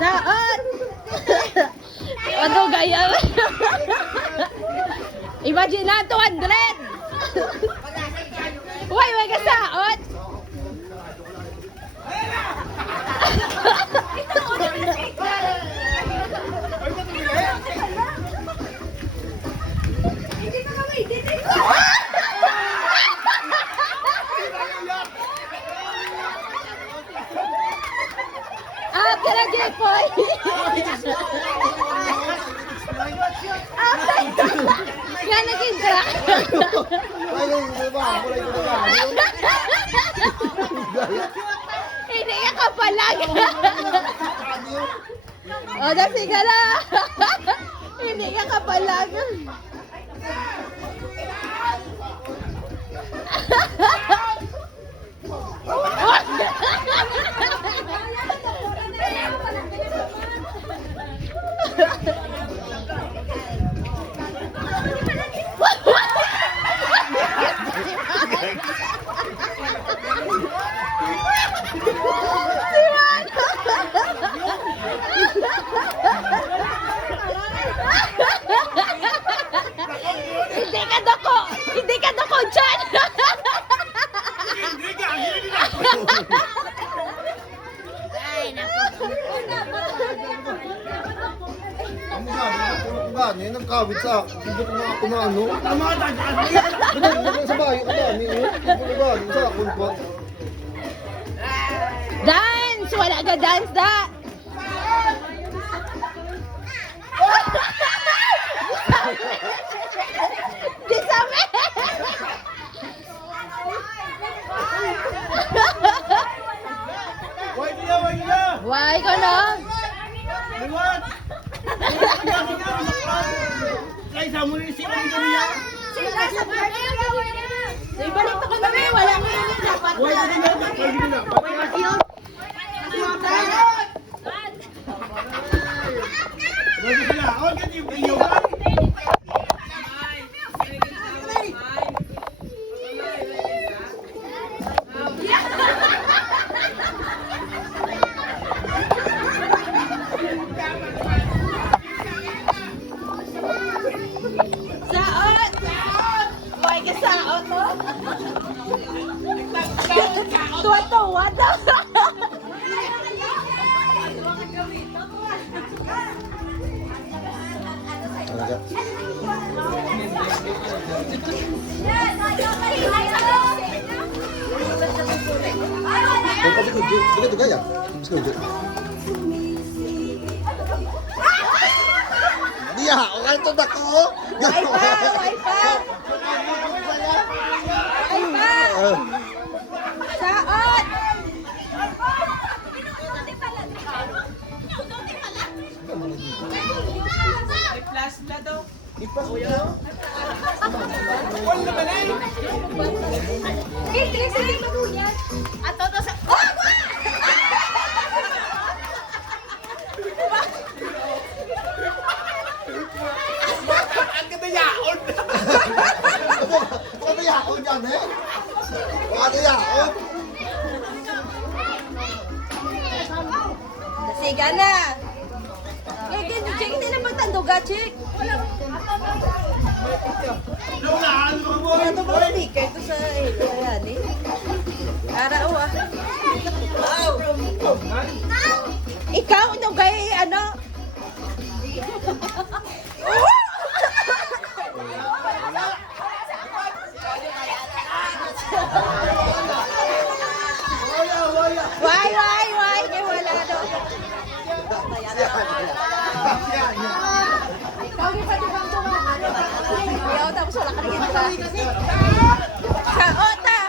Saot! Ano gaya? Imagine na, 200! Uy, may kasaot! Ah, kaya Jepoy! Yan naging crack! Hindi ka kapalag! O, dasi ka na! Hindi ka kapalag! Hindi ka dako! Hindi ka dako dyan! Yan ang kawit sa hindi ko mga kumano. Doon sa bayo ko dami. Sa kulpa. Dance! Wala ka dance da! Disame! Why ka na? Ibalik ko kami, wala mo na dapat. Saot! Why ka saot mo? Tuwa-tuwa daw. Begitu gaya. Dia, orang itu tak kau. Saot! Ano yaon yan eh? Ano yaon? Siga na! Eh, ganyan, Chik. Hindi na ba tanduga, Chik? Ano ba sticker ito sa ayan eh? Araw ah. Ikaw, ano kay ano? Why? Kaya wala daw. Ikaw, di pa di bang tumakas? Ayaw, tapos wala ka rin ka. Saot ah!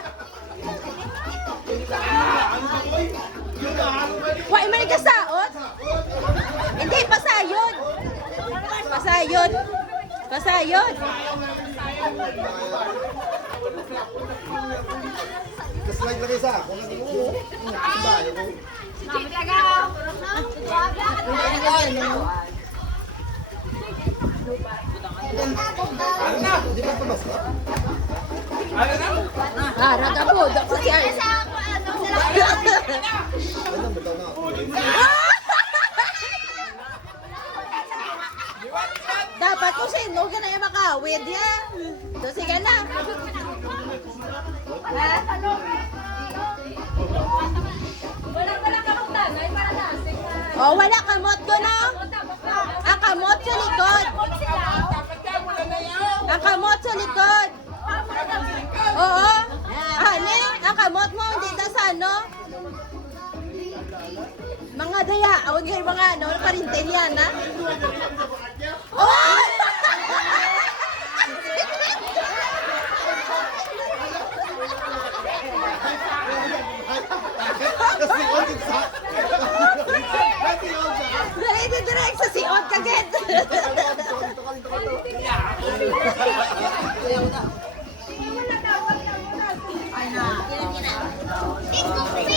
Why man ka saot? Hindi, pasayod. Pasayod. Slide lagi sa. Kung ano mo. Bayo ko. Di ba tabas ka? Raga po. Dapat siya. Ano ba na? awid ya. So, sige na. Ha? Wala kamot tanay para lasing na. Oh, wala kamot ko na. Ang kamot sa likod. Ang kamot sa likod. Oo. Ani, ang kamot mo hindi ta sa ano. Mga daya, awag yung mga ano, karintin yan, ha? Oh! Kasi on sa. Kasi on sa. Dali, direct sa siot kagad.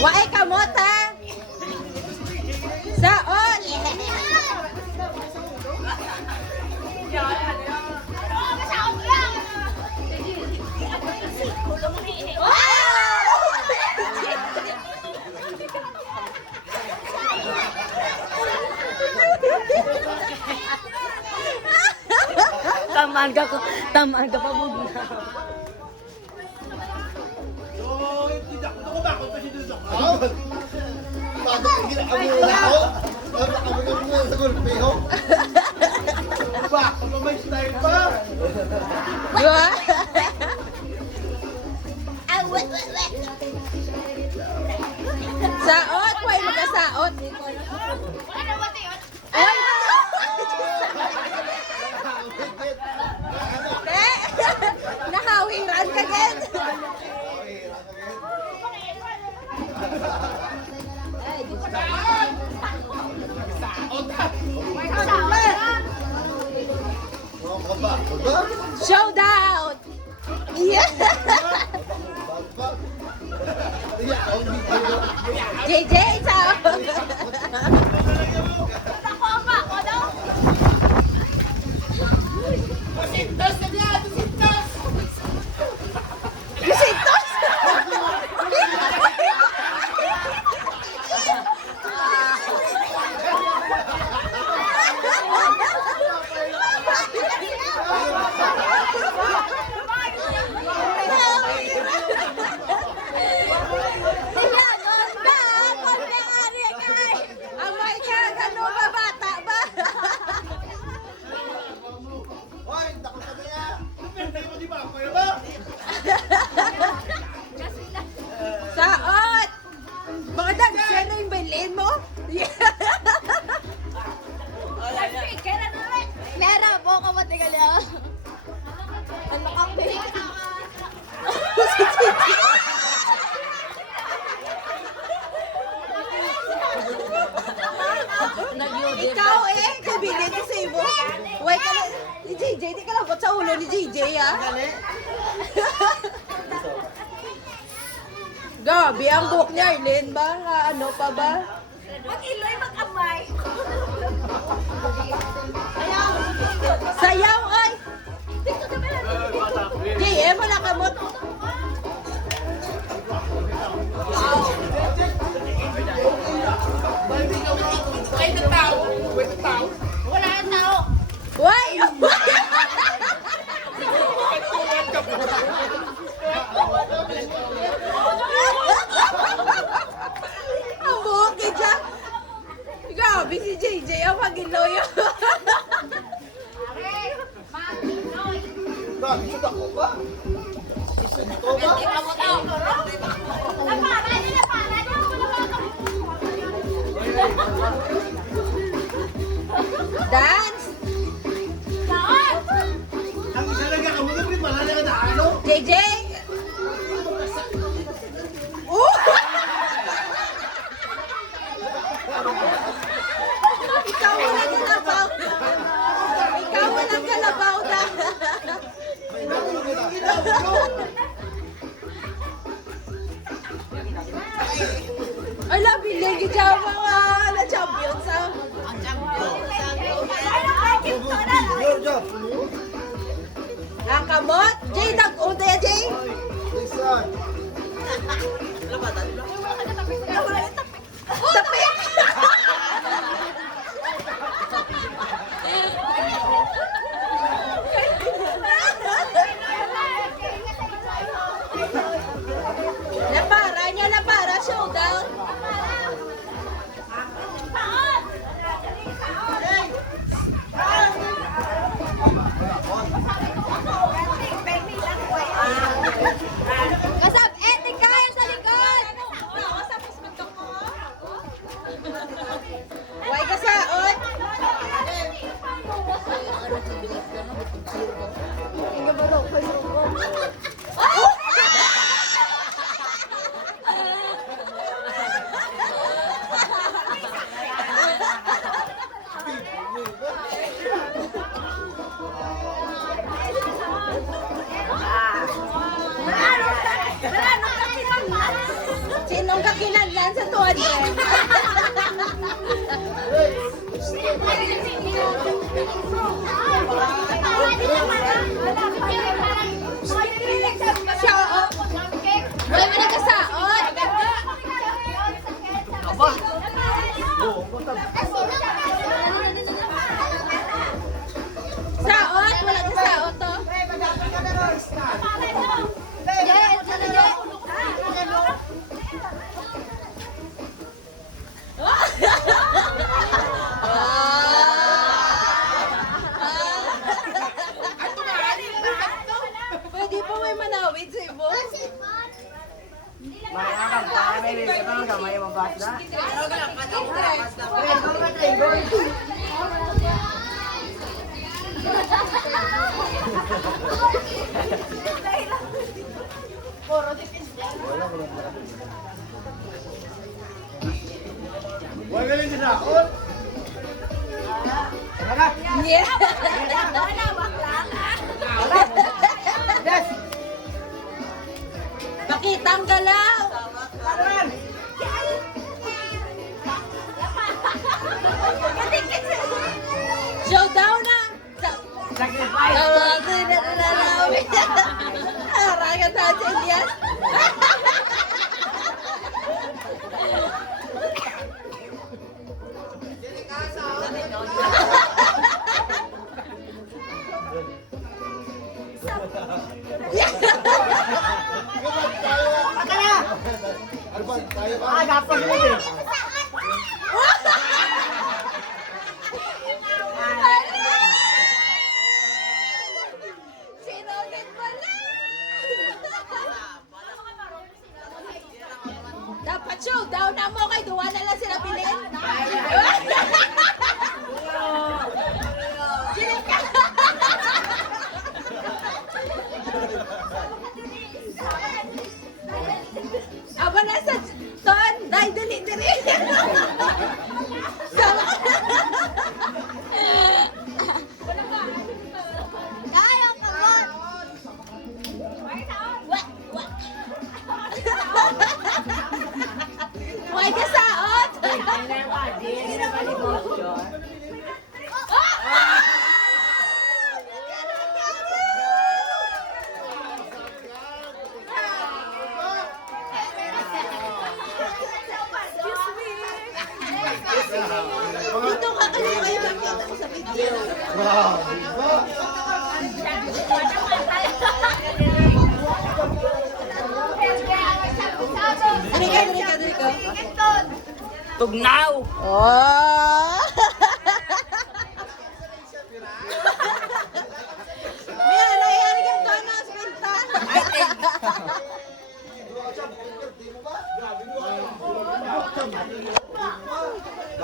Wae kamot, ha? Saon! Tamaan ka pa mo. Bakit hindi na kami ako? Bakit kami nga sa gulpiho? Bakit pa may style pa? Diba? Saot! Huwag magkasaot! Oy! Nahawiran ka, Gen! Showdown! Yeah! JJ, sao? Lusintos! Amay ka, gano'n ba bata ba? Hoy, takot ka na yan! Hindi mo di ba? Kaya ba? Saot! Mga dancer na yung bilin mo? Meron po ka matigal yan. Ano ka ba? Ikaw eh, kabilin ni Sebo. Huwag ka na, ni JJ, di ka labot sa ulo ni JJ ah. Gabi, ang buhok niya, Arlene ba? Ano pa ba? Mag-iloy, mag-amay. Sayaw, ay! JM, wala ka mo. Wala ang tao. Why? Ang buhok ni Jack. Grabe si JJ, ang pag-iloy. Grabe, shoot ako ba? Ito ba? Dance! Ang isa lang ka, muna rin malala ka na ano? JJ! Oh! Ikaw walang kalabaw. Ikaw walang kalabaw na. Ala, bilig ikaw mga na-champion sa... Ang kamot? Jay, nag-unta ya, Jay? Listen. Tapik! Wala mo nagkasaot. Saot, wala ka saot to. Pwede po may manawid sa ibo. Huwag galing din ako. Yeah. Pakita ang galaw. Showdown na. Harangan natin yan. Ano ba? Tayo ba? Sinunod mo lang. Dapat showdown na mo kay duwa na lang sila pilin. Silip ka. Aba na sa ton, dahil dali-dali. Sama. Ayaw ka ba? Huwag ka saot. Dito ka kasi kayo nakita ko sa video. Grabe ba? Dali ka. Tugnaw! Oh! Mira, nangyayari ka to na sa pintan. Di mo ba?